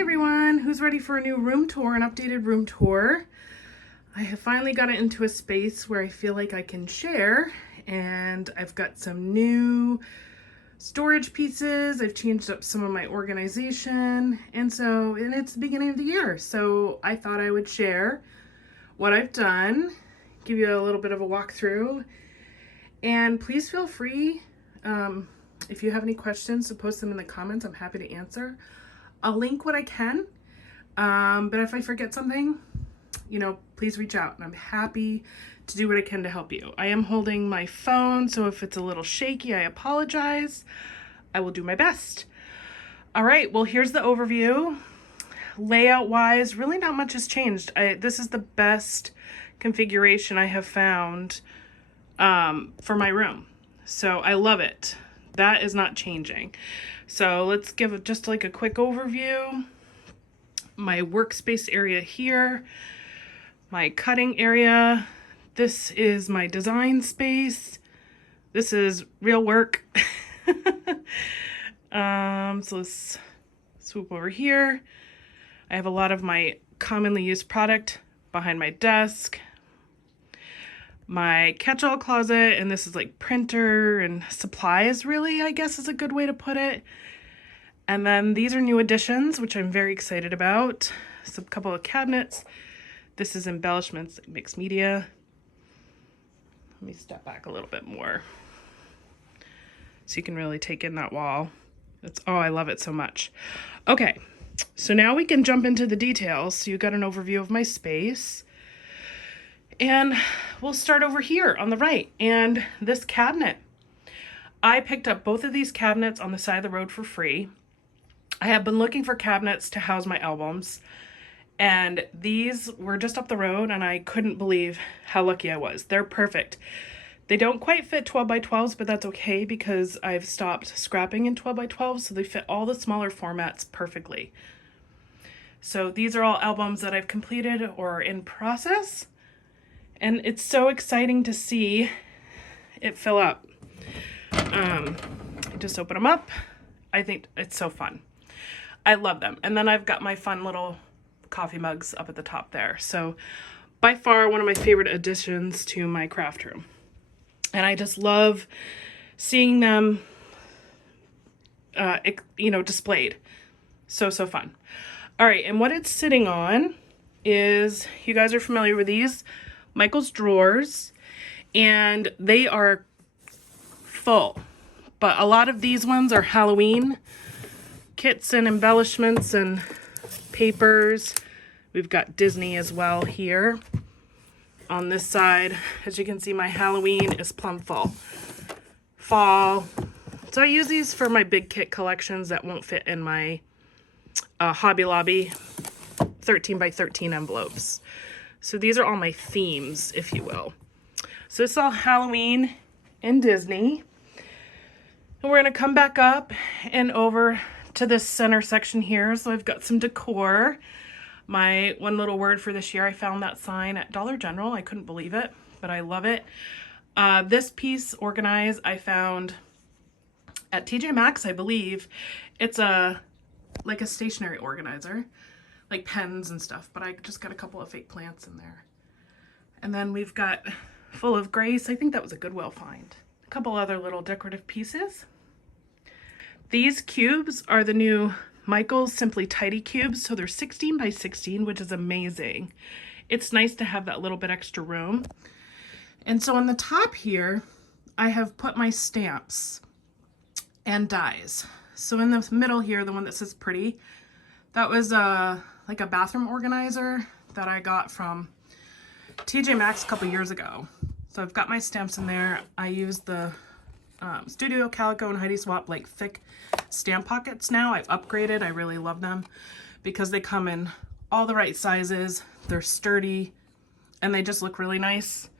everyone, who's ready for a new room tour, an updated room tour? I have finally got it into a space where I feel like I can share, and I've got some new storage pieces. I've changed up some of my organization, and it's the beginning of the year, so I thought I would share what I've done, give you a little bit of a walkthrough, and please feel free if you have any questions to post them in the comments. I'm happy to answer. I'll link what I can, but if I forget something, please reach out, and I'm happy to do what I can to help you. I am holding my phone, so if it's a little shaky, I apologize. I will do my best. All right, well, here's the overview. Layout-wise, really not much has changed. This is the best configuration I have found for my room, so I love it. That is not changing. So let's give just like a quick overview. My workspace area here, my cutting area. This is my design space. This is real work. So let's swoop over here. I have a lot of my commonly used product behind my desk. My catch-all closet, and this is like printer and supplies, really, I guess is a good way to put it. And then these are new additions, which I'm very excited about. So a couple of cabinets. This is Embellishments, mixed media. Let me step back a little bit more so you can really take in that wall. Oh, I love it so much. Okay, so now we can jump into the details. So you got an overview of my space. And we'll start over here on the right. And this cabinet, I picked up both of these cabinets on the side of the road for free. I have been looking for cabinets to house my albums, and these were just up the road, and I couldn't believe how lucky I was. They're perfect. They don't quite fit 12 by 12s, but that's okay because I've stopped scrapping in 12 by 12s, so they fit all the smaller formats perfectly. So these are all albums that I've completed or are in process. And it's so exciting to see it fill up. Just open them up. I think it's so fun. I love them. And then I've got my fun little coffee mugs up at the top there. So by far one of my favorite additions to my craft room. And I just love seeing them, displayed. So fun. All right, and what it's sitting on is, you guys are familiar with these, Michael's drawers, and they are full, but a lot of these ones are Halloween kits and embellishments and papers. We've got Disney as well here. On this side, as you can see, my Halloween is plumb full. Fall. So I use these for my big kit collections that won't fit in my Hobby Lobby 13 by 13 envelopes. So these are all my themes, if you will. So it's all Halloween and Disney. And we're gonna come back up and over to this center section here. So I've got some decor. My one little word for this year, I found that sign at Dollar General. I couldn't believe it, but I love it. This piece organized, I found at TJ Maxx, I believe. It's like a stationery organizer, like pens and stuff, but I just got a couple of fake plants in there. And then we've got Full of Grace. I think that was a Goodwill find. A couple other little decorative pieces. These cubes are the new Michael's Simply Tidy cubes. So they're 16 by 16, which is amazing. It's nice to have that little bit extra room. And so on the top here, I have put my stamps and dies. So in the middle here, the one that says pretty, that was like a bathroom organizer that I got from TJ Maxx a couple years ago. So I've got my stamps in there. I use the Studio Calico and Heidi Swapp like thick stamp pockets now. I've upgraded. I really love them because they come in all the right sizes. They're sturdy and they just look really nice.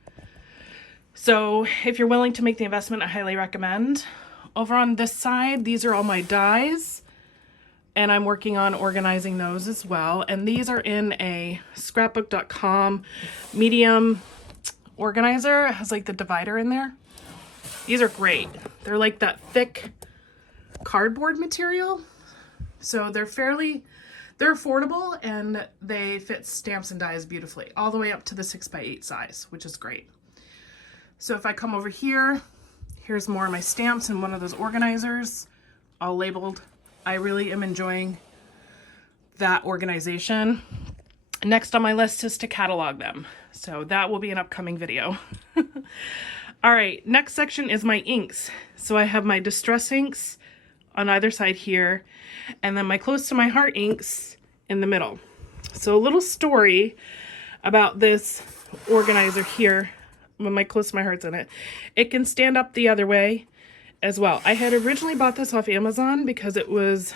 So if you're willing to make the investment, I highly recommend. Over on this side, these are all my dies, and I'm working on organizing those as well. And these are in a scrapbook.com medium organizer. It has like the divider in there. These are great. They're like that thick cardboard material. So they're they're affordable and they fit stamps and dies beautifully, all the way up to the 6x8 size, which is great. So if I come over here, here's more of my stamps in one of those organizers, all labeled. I really am enjoying that organization. Next on my list is to catalog them. So that will be an upcoming video. All right, next section is my inks. So I have my distress inks on either side here, and then my close to my heart inks in the middle. So a little story about this organizer here, with my close to my heart's in it. It can stand up the other way as well. I had originally bought this off Amazon because it was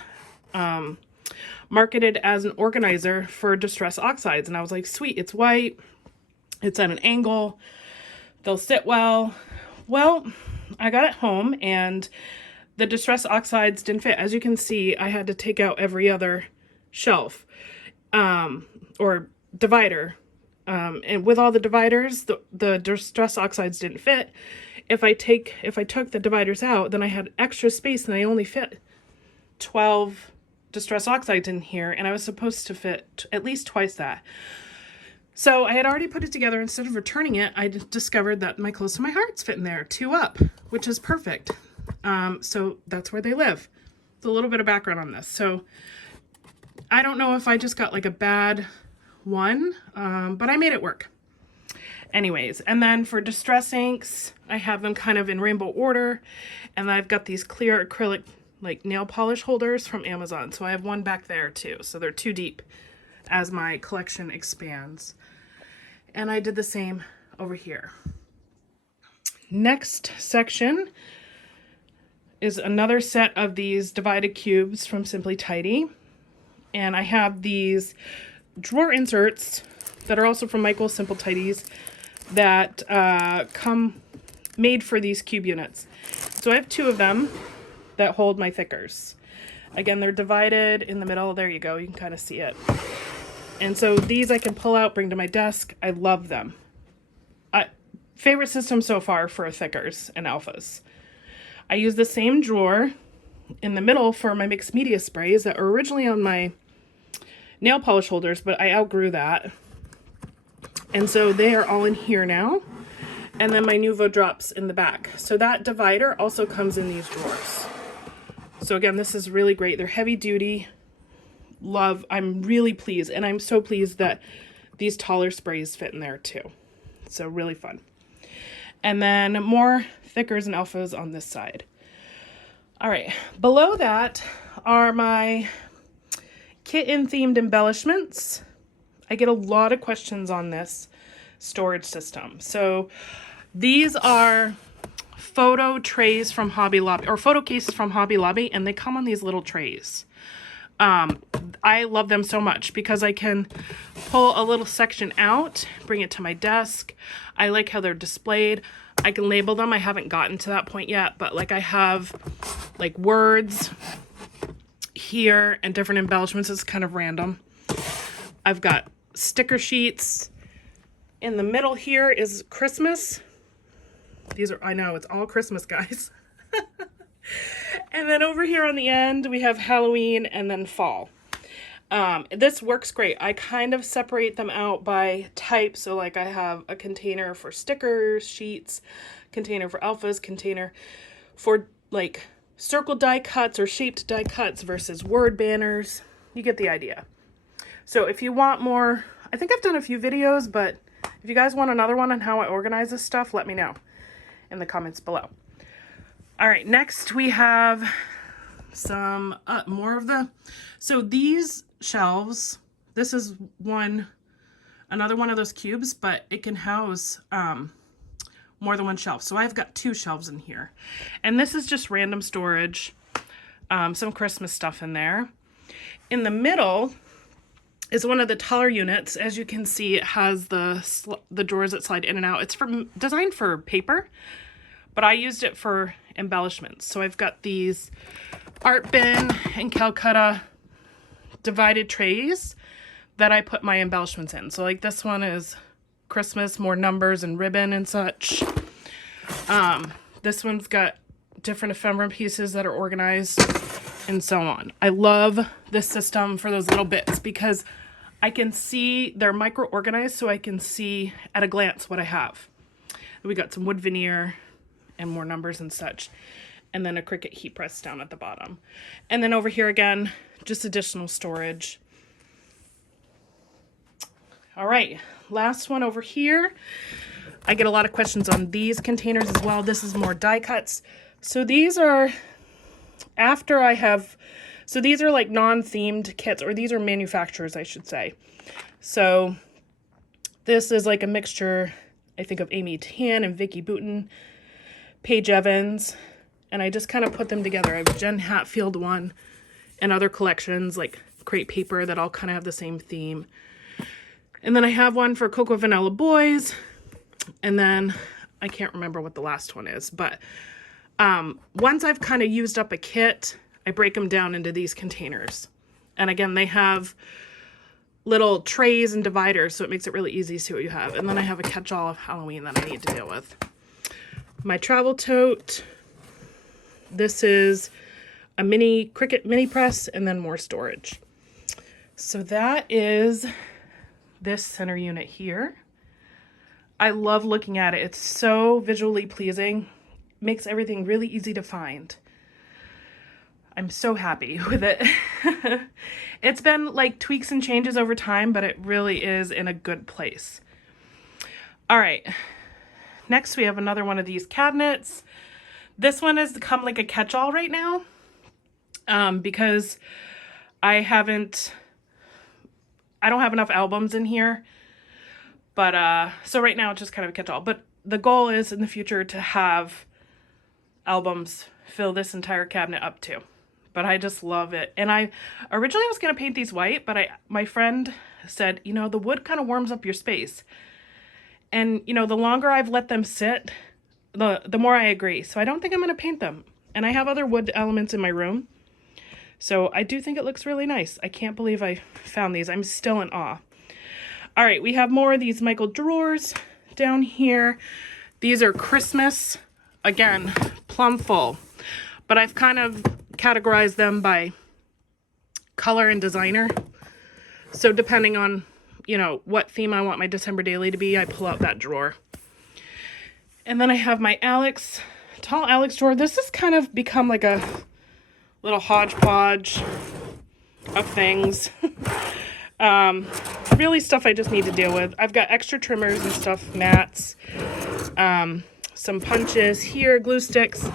marketed as an organizer for distress oxides, and I was like, sweet, it's white, it's at an angle, they'll sit well. Well, I got it home and the distress oxides didn't fit. As you can see, I had to take out every other shelf or divider. And with all the dividers, the distress oxides didn't fit. If I took the dividers out, then I had extra space and I only fit 12 distress oxides in here, and I was supposed to fit at least twice that. So I had already put it together. Instead of returning it, I discovered that my close to my heart's fit in there, 2 up, which is perfect. So that's where they live. It's a little bit of background on this. So I don't know if I just got like a bad one, but I made it work. Anyways, and then for distress inks, I have them kind of in rainbow order, and I've got these clear acrylic like nail polish holders from Amazon. So I have one back there too. So they're 2 deep as my collection expands. And I did the same over here. Next section is another set of these divided cubes from Simply Tidy. And I have these drawer inserts that are also from Michael's Simple Tidies that come made for these cube units. So I have 2 of them that hold my thickers. Again, they're divided in the middle. There you go. You can kind of see it. And so these I can pull out, bring to my desk. I love them. Favorite system so far for thickers and alphas. I use the same drawer in the middle for my mixed media sprays that were originally on my nail polish holders, but I outgrew that. And so they are all in here now. And then my Nuvo drops in the back. So that divider also comes in these drawers. So again, this is really great. They're heavy duty. Love. I'm really pleased. And I'm so pleased that these taller sprays fit in there too. So really fun. And then more thickers and alphas on this side. All right. Below that are my kitten themed embellishments. I get a lot of questions on this storage system. So these are photo trays from Hobby Lobby, or photo cases from Hobby Lobby, and they come on these little trays. I love them so much because I can pull a little section out, bring it to my desk. I like how they're displayed. I can label them. I haven't gotten to that point yet, but like I have like words here and different embellishments. It's kind of random. I've got sticker sheets. In the middle here is Christmas. These are, I know, it's all Christmas, guys. And then over here on the end, we have Halloween and then fall. This works great. I kind of separate them out by type. So like I have a container for stickers, sheets, container for alphas, container for like circle die cuts or shaped die cuts versus word banners. You get the idea. So if you want more, I think I've done a few videos, but if you guys want another one on how I organize this stuff, let me know in the comments below. All right, next we have some more of the, so these shelves, this is another one of those cubes, but it can house more than one shelf. So I've got 2 shelves in here, and this is just random storage, some Christmas stuff in there. In the middle is one of the taller units. As you can see, it has the drawers that slide in and out. It's designed for paper, but I used it for embellishments. So I've got these Art Bin and Calcutta divided trays that I put my embellishments in. So like this one is Christmas, more numbers and ribbon and such. This one's got different ephemera pieces that are organized and so on. I love this system for those little bits because I can see they're micro organized, so I can see at a glance what I have. We got some wood veneer and more numbers and such, and then a Cricut heat press down at the bottom. And then over here again, just additional storage. All right, last one over here. I get a lot of questions on these containers as well. This is more die cuts. So these are after I have, so these are like non-themed kits, or these are manufacturers, I should say. So this is like a mixture, I think, of Amy Tan and Vicky Booten, Paige Evans, and I just kind of put them together. I have Jen Hatfield one and other collections like Crate Paper that all kind of have the same theme. And then I have one for Cocoa Vanilla Boys, and then I can't remember what the last one is, but once I've kind of used up a kit, I break them down into these containers. And again, they have little trays and dividers, so it makes it really easy to see what you have. And then I have a catch-all of Halloween that I need to deal with. My travel tote. This is a mini Cricut mini press and then more storage. So that is this center unit here. I love looking at it. It's so visually pleasing. Makes everything really easy to find. I'm so happy with it. It's been like tweaks and changes over time, but it really is in a good place. All right, next we have another one of these cabinets. This one has become like a catch-all right now because I don't have enough albums in here. But so right now it's just kind of a catch-all. But the goal is in the future to have albums fill this entire cabinet up too. But I just love it. And I originally was going to paint these white, but my friend said, you know, the wood kind of warms up your space. And, you know, the longer I've let them sit, the more I agree. So I don't think I'm going to paint them. And I have other wood elements in my room. So I do think it looks really nice. I can't believe I found these. I'm still in awe. All right, we have more of these Michael drawers down here. These are Christmas. Again, plumb full. But I've kind of categorized them by color and designer. So depending on, you know, what theme I want my December daily to be, I pull out that drawer. And then I have my tall Alex drawer. This has kind of become like a little hodgepodge of things. Really stuff I just need to deal with. I've got extra trimmers and stuff, mats, some punches here, glue sticks,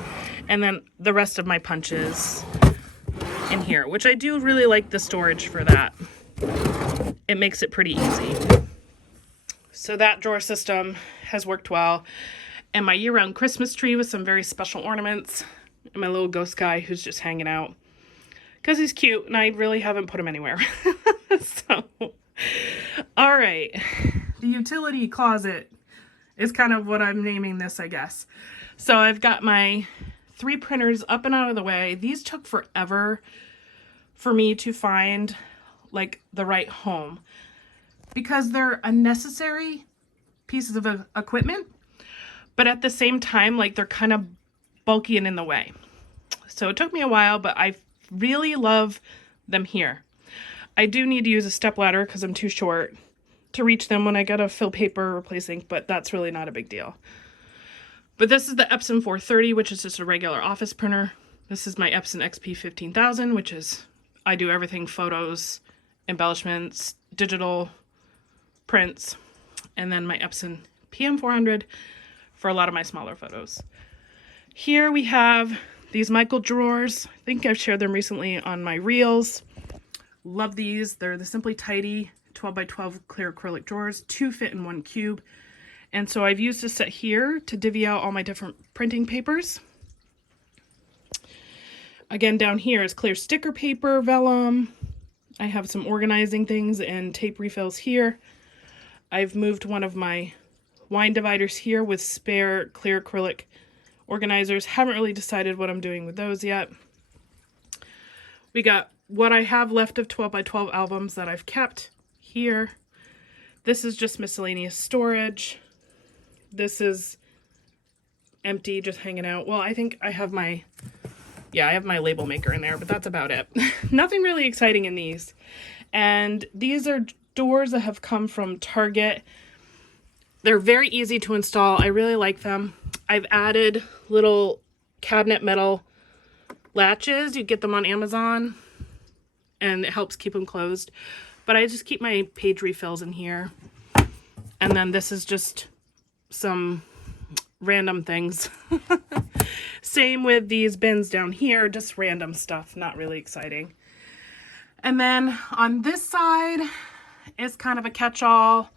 and then the rest of my punches in here, which I do really like the storage for that. It makes it pretty easy. So that drawer system has worked well. And my year-round Christmas tree with some very special ornaments. And my little ghost guy who's just hanging out. Because he's cute and I really haven't put him anywhere. So, all right. The utility closet is kind of what I'm naming this, I guess. So I've got my 3 printers up and out of the way. These took forever for me to find like the right home because they're unnecessary pieces of equipment, but at the same time, like they're kind of bulky and in the way. So it took me a while, but I really love them here. I do need to use a step ladder because I'm too short to reach them when I gotta fill paper or replace ink, but that's really not a big deal. But this is the Epson 430, which is just a regular office printer. This is my Epson XP 15000, which is, I do everything, photos, embellishments, digital prints, and then my Epson PM400 for a lot of my smaller photos. Here we have these Michael drawers. I think I've shared them recently on my reels. Love these. They're the Simply Tidy 12 by 12 clear acrylic drawers. 2 fit in 1 cube. And so I've used this set here to divvy out all my different printing papers. Again, down here is clear sticker paper, vellum. I have some organizing things and tape refills here. I've moved one of my wine dividers here with spare clear acrylic organizers. Haven't really decided what I'm doing with those yet. We got what I have left of 12 by 12 albums that I've kept here. This is just miscellaneous storage. This is empty, just hanging out. Well, I think I have my Yeah, I have my label maker in there, but that's about it. Nothing really exciting in these. And these are doors that have come from Target. They're very easy to install. I really like them. I've added little cabinet metal latches. You get them on Amazon, and it helps keep them closed. But I just keep my page refills in here. And then this is just some random things. Same with these bins down here, just random stuff, not really exciting. And then on this side is kind of a catch-all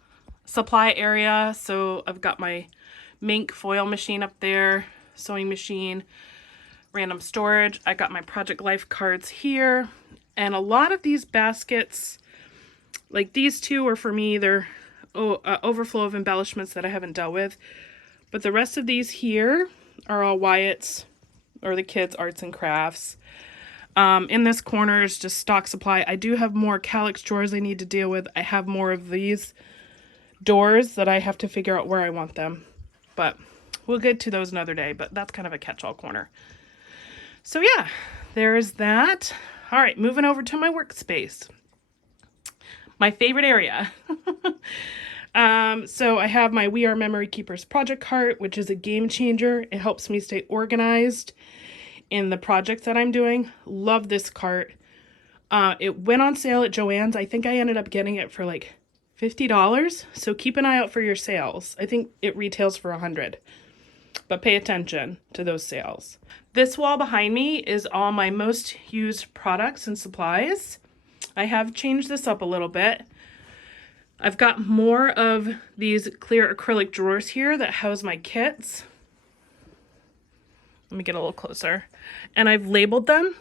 supply area. So I've got my mink foil machine up there, sewing machine, random storage. I got my Project Life cards here. And a lot of these baskets, like these two are for me, they're overflow of embellishments that I haven't dealt with. But the rest of these here are all Wyatt's or the kids' arts and crafts. In this corner is just stock supply. I do have more calyx drawers I need to deal with. I have more of these doors that I have to figure out where I want them. But we'll get to those another day. But that's kind of a catch-all corner. So yeah, there's that. All right, moving over to my workspace. My favorite area. So I have my We Are Memory Keepers project cart, which is a game changer. It helps me stay organized in the projects that I'm doing. Love this cart. It went on sale at Joann's. I think I ended up getting it for like $50. So keep an eye out for your sales. I think it retails for $100. But pay attention to those sales. This wall behind me is all my most used products and supplies. I have changed this up a little bit. I've got more of these clear acrylic drawers here that house my kits. Let me get a little closer. And I've labeled them.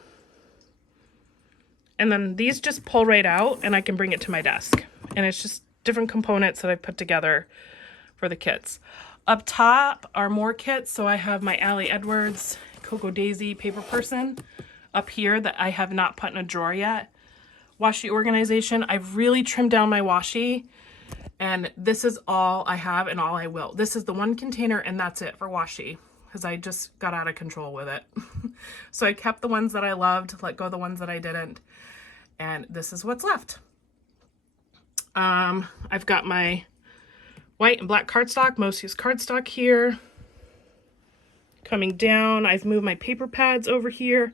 And then these just pull right out and I can bring it to my desk. And it's just different components that I've put together for the kits. Up top are more kits. So I have my Allie Edwards Cocoa Daisy paper person up here that I have not put in a drawer yet. Washi organization. I've really trimmed down my washi, and this is all I have and all I will. This is the one container and that's it for washi because I just got out of control with it. So I kept the ones that I loved, let go of the ones that I didn't, and this is what's left. I've got my white and black cardstock, most used cardstock here. Coming down, I've moved my paper pads over here.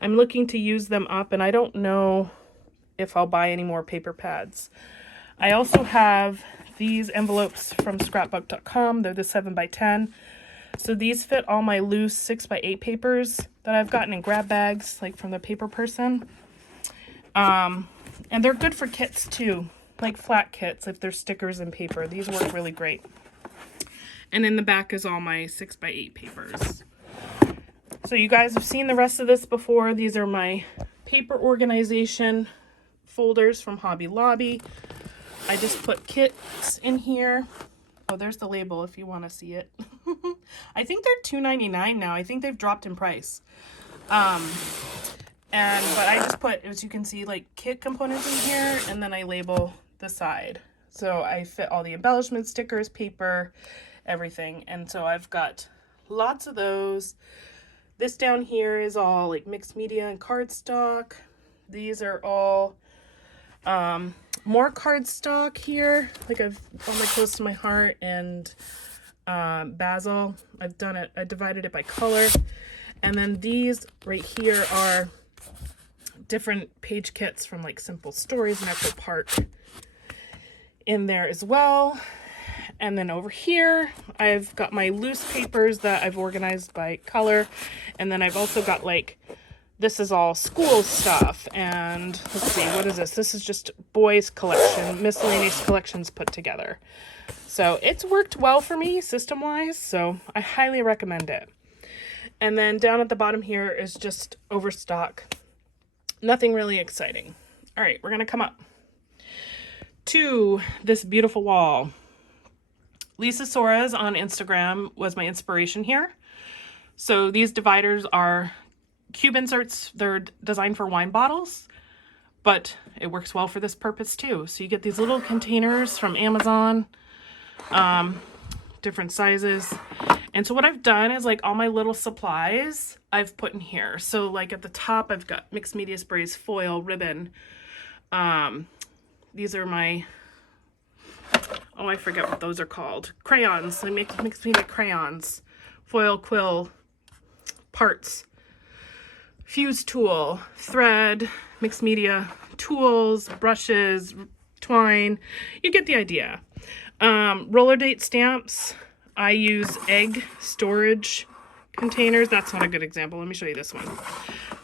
I'm looking to use them up, and I don't know if I'll buy any more paper pads. I also have these envelopes from scrapbook.com. They're the 7x10. So these fit all my loose 6x8 papers that I've gotten in grab bags, like from the paper person. And they're good for kits too, like flat kits if they're stickers and paper. These work really great. And in the back is all my 6x8 papers. So you guys have seen the rest of this before. These are my paper organization folders from Hobby Lobby. I just put kits in here. Oh, there's the label if you want to see it. I think they're $2.99 now. I think they've dropped in price. But I just put, as you can see, like kit components in here, and then I label the side. So I fit all the embellishment stickers, paper, everything. And so I've got lots of those. This down here is all like mixed media and cardstock. These are all more cardstock here, like I've all my close to my heart and basil. I've done it, I divided it by color. And then these right here are different page kits from like Simple Stories and Echo Park in there as well. And then over here, I've got my loose papers that I've organized by color. And then I've also got like, this is all school stuff. And let's see, what is this? This is just boys collection, miscellaneous collections put together. So it's worked well for me system-wise, so I highly recommend it. And then down at the bottom here is just overstock. Nothing really exciting. All right, we're gonna come up to this beautiful wall. Lisa Soares on Instagram was my inspiration here. So these dividers are cube inserts. They're designed for wine bottles, but it works well for this purpose too. So you get these little containers from Amazon different sizes. And so what I've done is like all my little supplies I've put in here. So like at the top, I've got mixed media sprays, foil, ribbon. These are my, oh, I forget what those are called. Crayons, like mixed media crayons, foil, quill, parts, fuse tool, thread, mixed media tools, brushes, twine. You get the idea. Roller date stamps. I use egg storage containers. That's not a good example. Let me show you this one.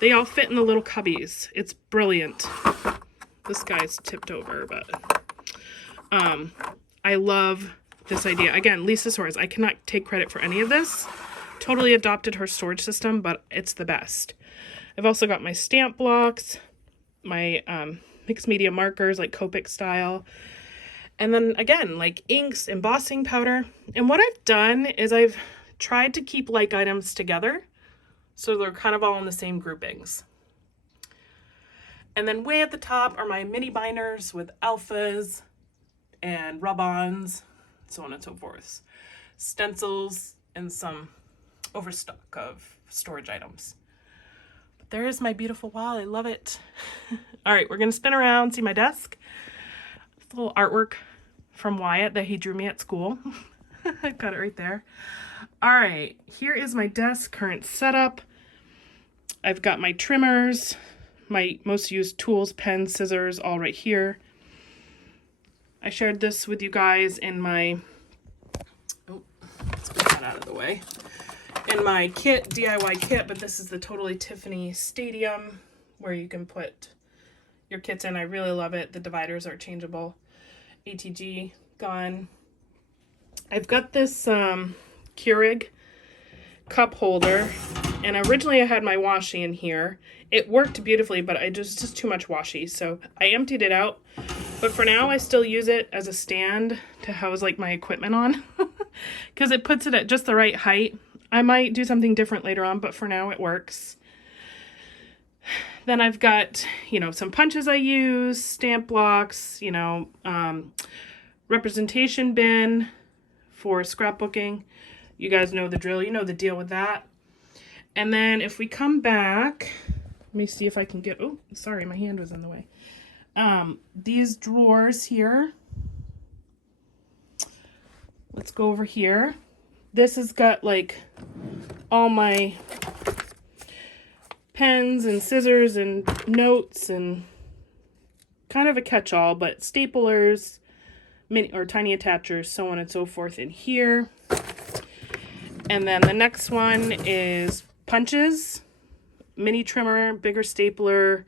They all fit in the little cubbies. It's brilliant. This guy's tipped over, but I love this idea. Again, Lisa Suarez. I cannot take credit for any of this. Totally adopted her storage system, but it's the best. I've also got my stamp blocks, my mixed media markers like Copic style. And then again, like inks, embossing powder. And what I've done is I've tried to keep like items together so they're kind of all in the same groupings. And then way at the top are my mini binders with alphas and rub-ons, so on and so forth. Stencils and some overstock of storage items. But there is my beautiful wall. I love it. All right, we're going to spin around, see my desk. It's a little artwork from Wyatt that he drew me at school. I've got it right there. All right, here is my desk current setup. I've got my trimmers, my most used tools, pens, scissors, all right here. I shared this with you guys in my, oh, let's get that out of the way. In my kit, DIY kit, but this is the Totally Tiffany Stadium where you can put your kits in. I really love it. The dividers are changeable. ATG gun. I've got this Keurig cup holder, and originally I had my washi in here. It worked beautifully, but just too much washi, so I emptied it out. But for now, I still use it as a stand to house like my equipment on because it puts it at just the right height. I might do something different later on, but for now it works. Then I've got, you know, some punches I use, stamp blocks, you know, representation bin for scrapbooking. You guys know the drill. You know the deal with that. And then if we come back, let me see if I can get, oh, sorry, my hand was in the way. These drawers here. Let's go over here. This has got like all my pens and scissors and notes and kind of a catch-all, but staplers, mini or tiny attachers, so on and so forth in here. And then the next one is punches, mini trimmer, bigger stapler,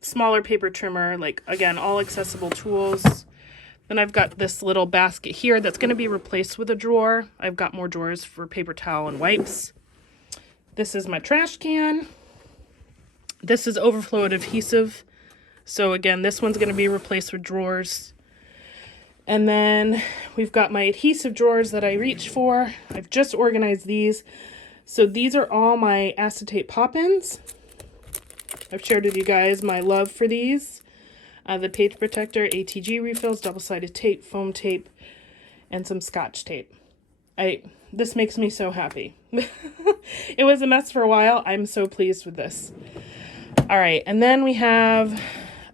smaller paper trimmer, like again, all accessible tools. Then I've got this little basket here that's going to be replaced with a drawer. I've got more drawers for paper towel and wipes. This is my trash can. This is overflow adhesive. So again, this one's going to be replaced with drawers. And then we've got my adhesive drawers that I reach for. I've just organized these. So these are all my acetate pop-ins. I've shared with you guys my love for these. The page protector, ATG refills, double-sided tape, foam tape, and some scotch tape. This makes me so happy. It was a mess for a while. I'm so pleased with this. All right, and then we have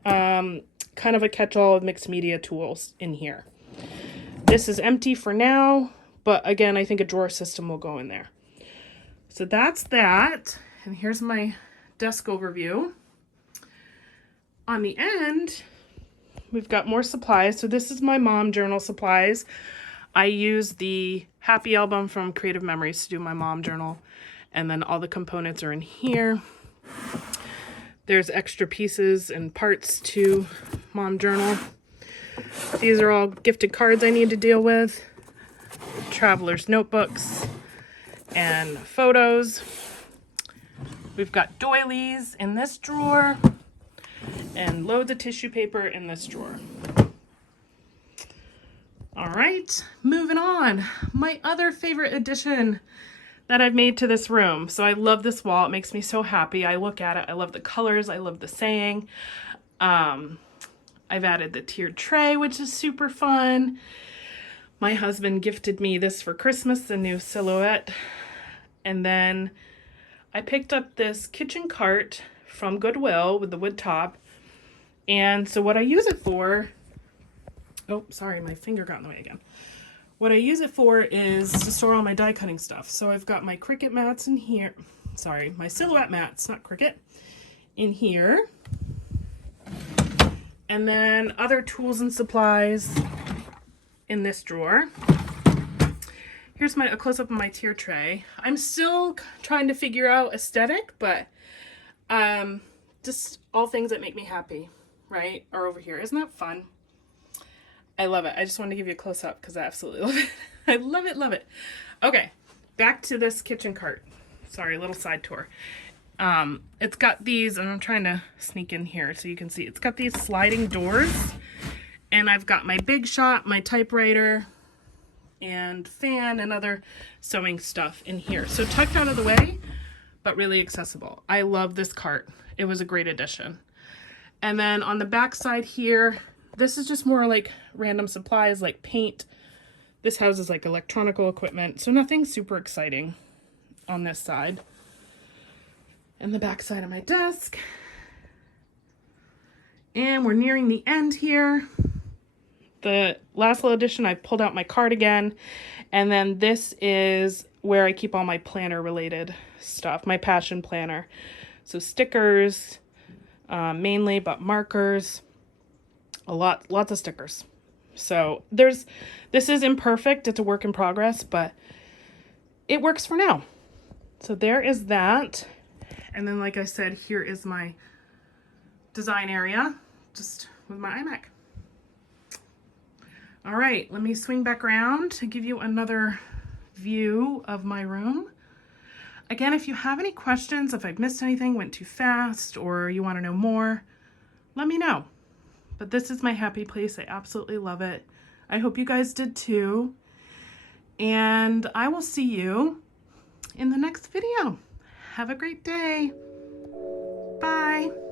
kind of a catch-all of mixed media tools in here. This is empty for now, but again, I think a drawer system will go in there. So that's that, and here's my desk overview. On the end, we've got more supplies. So this is my mom journal supplies. I use the Happy Album from Creative Memories to do my mom journal. And then all the components are in here. There's extra pieces and parts to mom journal. These are all gifted cards I need to deal with. Traveler's notebooks and photos. We've got doilies in this drawer. And loads of tissue paper in this drawer. All right, moving on. My other favorite addition that I've made to this room. So I love this wall. It makes me so happy. I look at it. I love the colors. I love the saying. I've added the tiered tray, which is super fun. My husband gifted me this for Christmas, the new silhouette. And then I picked up this kitchen cart from Goodwill with the wood top. And so what I use it for, oh, sorry, my finger got in the way again. What I use it for is to store all my die cutting stuff. So I've got my Cricut mats in here. Sorry, my silhouette mats, not Cricut, in here. And then other tools and supplies in this drawer. Here's a close-up of my tier tray. I'm still trying to figure out aesthetic, but just all things that make me happy, right, are over here. Isn't that fun? I love it. I just wanted to give you a close-up because I absolutely love it. I love it, love it. Okay, back to this kitchen cart. Sorry, a little side tour. It's got these, and I'm trying to sneak in here so you can see. It's got these sliding doors, and I've got my Big Shot, my typewriter, and fan and other sewing stuff in here. So tucked out of the way, but really accessible. I love this cart. It was a great addition. And then on the back side here, this is just more like random supplies like paint. This houses like electronical equipment, so nothing super exciting on this side. And the back side of my desk. And we're nearing the end here. The last little addition, I pulled out my cardigan. And then this is where I keep all my planner related stuff, my passion planner. So stickers, mainly, but markers. Lots of stickers. So this is imperfect. It's a work in progress, but it works for now. So there is that. And then, like I said, here is my design area, just with my iMac. All right, let me swing back around to give you another view of my room. Again, if you have any questions, if I've missed anything, went too fast, or you want to know more, let me know. But this is my happy place. I absolutely love it. I hope you guys did too. And I will see you in the next video. Have a great day. Bye.